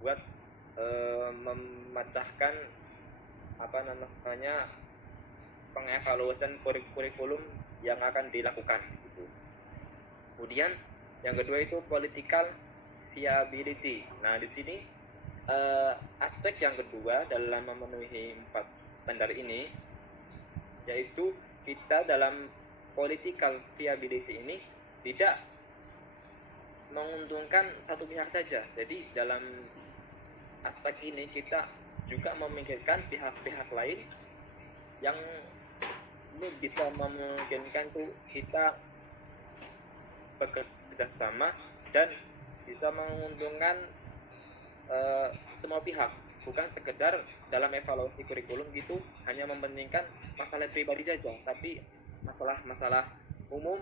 buat memecahkan pengevaluasian kurikulum yang akan dilakukan gitu. Kemudian yang kedua itu political viability. Nah, di sini aspek yang kedua dalam memenuhi 4 standar ini yaitu kita dalam political viability ini tidak menguntungkan satu pihak saja. Jadi dalam aspek ini kita juga memikirkan pihak-pihak lain yang ini bisa memungkinkan tuh kita bekerja sama dan bisa menguntungkan semua pihak, bukan sekedar dalam evaluasi kurikulum gitu hanya mementingkan masalah pribadi saja, tapi masalah umum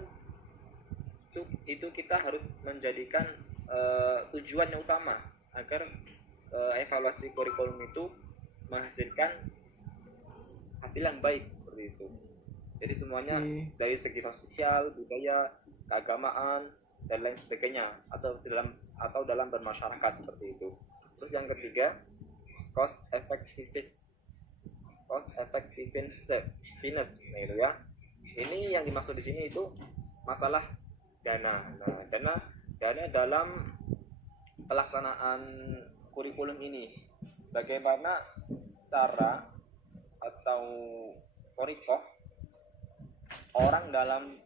itu kita harus menjadikan tujuan yang utama agar evaluasi kurikulum itu menghasilkan hasil yang baik seperti itu. Jadi semuanya dari segi sosial, budaya, keagamaan dan lain sebagainya atau dalam bermasyarakat seperti itu. Terus yang ketiga, cost effectiveness nah itu ya. Ini yang dimaksud di sini itu masalah dana. Nah, dana dalam pelaksanaan kurikulum ini, bagaimana cara atau korikoh orang dalam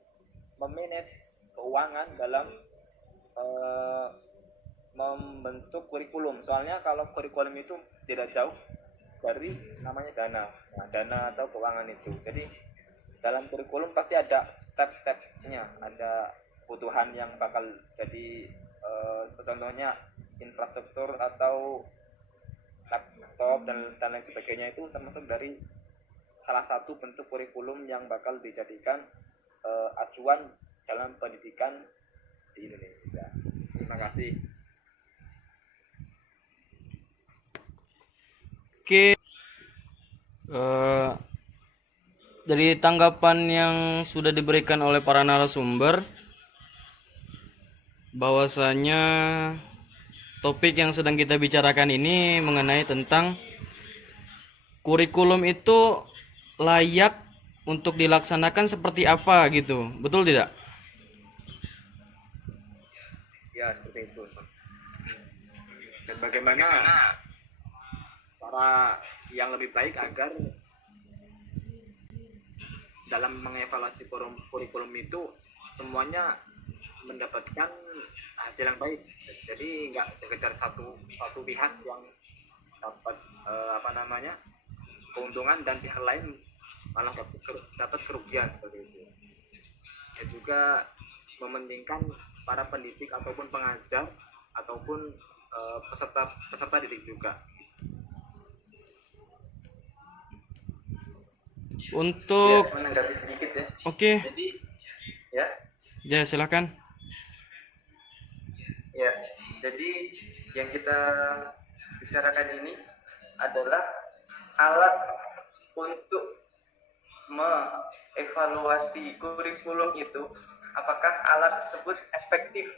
memanage keuangan dalam membentuk kurikulum. Soalnya kalau kurikulum itu tidak jauh dari namanya dana. Nah, dana atau keuangan itu. Jadi dalam kurikulum pasti ada step-stepnya, ada kebutuhan yang bakal jadi contohnya infrastruktur atau laptop dan lain sebagainya, itu termasuk dari salah satu bentuk kurikulum yang bakal dijadikan acuan dalam pendidikan di Indonesia. Terima kasih. Oke, dari tanggapan yang sudah diberikan oleh para narasumber, bahwasanya topik yang sedang kita bicarakan ini mengenai tentang kurikulum itu layak untuk dilaksanakan seperti apa gitu, betul tidak? Ya, seperti itu. Dan bagaimana cara yang lebih baik agar dalam mengevaluasi kurikulum itu semuanya mendapatkan hasil yang baik. Jadi nggak sekedar satu pihak yang dapat keuntungan dan pihak lain malah dapat kerugian seperti itu. Dan juga mementingkan para pendidik ataupun pengajar ataupun peserta didik juga. Untuk menanggapi sedikit ya. Oke. Jadi ya. Ya, silakan. Ya, jadi yang kita bicarakan ini adalah alat untuk mengevaluasi kurikulum itu, apakah alat tersebut efektif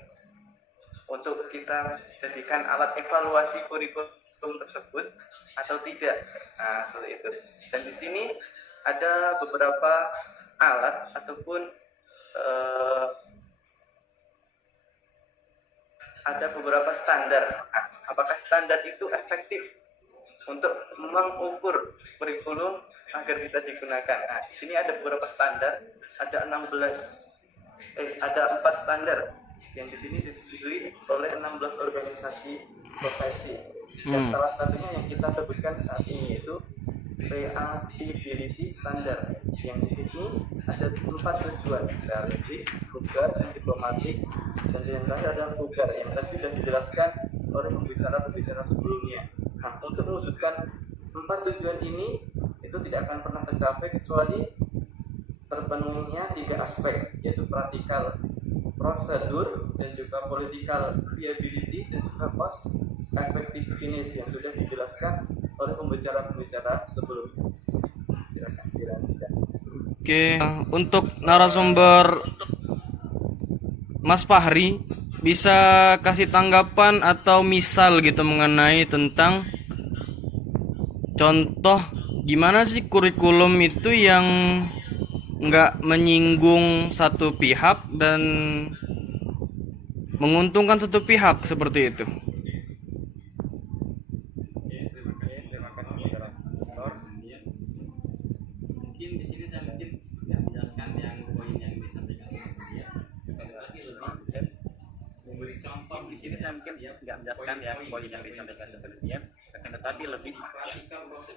untuk kita jadikan alat evaluasi kurikulum tersebut atau tidak. Nah, seperti itu. Dan di sini ada beberapa alat ataupun ada beberapa standar. Apakah standar itu efektif untuk mengukur kurikulum agar bisa digunakan? Nah, di sini ada beberapa standar, ada 4 standar yang di sini disetujui oleh 16 organisasi profesi. Dan salah satunya yang kita sebutkan saat ini itu Reachability Standard, yang di situ ada 4 tujuan: realistik, vulgar, dan diplomatik, dan yang terakhir ada vulgar yang tadi sudah dijelaskan oleh pembicara sebelumnya. Nah, untuk mewujudkan 4 tujuan ini itu tidak akan pernah tercapai kecuali terpenuhinya 3 aspek, yaitu praktikal, prosedur, dan juga political viability, dan juga cost effectiveness yang sudah dijelaskan oleh pembicara sebelumnya. Oke, untuk narasumber Mas Fahri bisa kasih tanggapan atau misal gitu mengenai tentang contoh gimana sih kurikulum itu yang nggak menyinggung satu pihak dan menguntungkan satu pihak seperti itu. Terima kasih saudara Pastor. Mungkin di sini saya mungkin nggak menjelaskan yang poin yang disampaikan sama dia, tapi lebih memberi contoh. Di sini saya mungkin nggak menjelaskan ya poin yang disampaikan seperti dia, akan tetapi lebih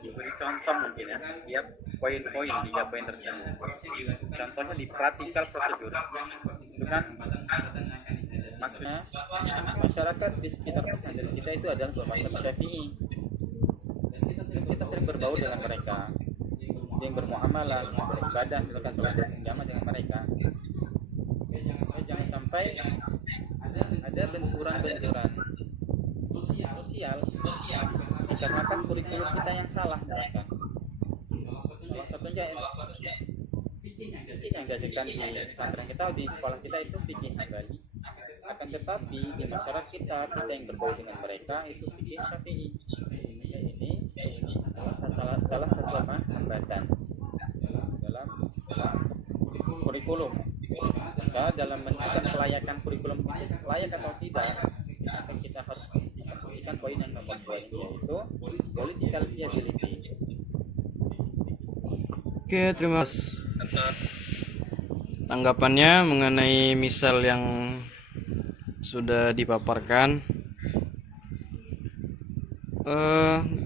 diberi contoh mungkin ya poin-poin 3 poin tersebut. Contohnya di praktikal prosedur itu kan maksudnya masyarakat di sekitar pesantren kita itu adalah bermasyarakat Syafi'i dan kita sering berbaur dengan mereka, sering bermuamalah, beribadah, misalkan sholat berjamaah dengan mereka. Jangan sampai ada benturan-benturan sosial dikarenakan kurikulum kita yang salah mereka. Salah satunya fikih yang diajarkan di pesantren kita, di sekolah kita itu fikih Hambali. Akan tetapi di masyarakat kita yang berbaur dengan mereka itu fikih Syafi'i. Ini salah satu hambatan dalam kurikulum. Maka dalam menentukan kelayakan kurikulum itu layak atau tidak, maka kita harus memperhatikan poin yang nomor 2 ini, yaitu political viability. Oke, terima kasih tanggapannya mengenai misal yang sudah dipaparkan.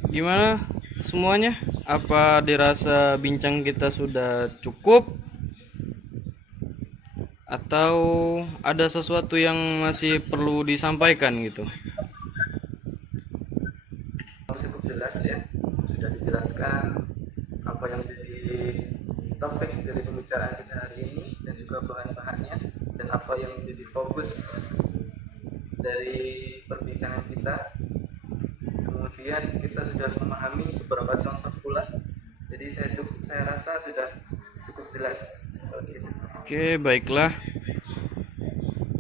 Gimana semuanya? Apa dirasa bincang kita sudah cukup? Atau ada sesuatu yang masih perlu disampaikan gitu? Cukup jelas ya, sudah dijelaskan apa yang menjadi topik dari pembicaraan kita hari ini dan juga bahan-bahannya dan apa yang menjadi fokus dari perbincangan kita. Kemudian kita sudah memahami beberapa contoh pula, jadi saya rasa sudah cukup jelas seperti itu. Oke, baiklah.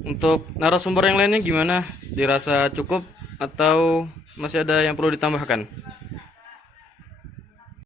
Untuk narasumber yang lainnya gimana? Dirasa cukup atau masih ada yang perlu ditambahkan?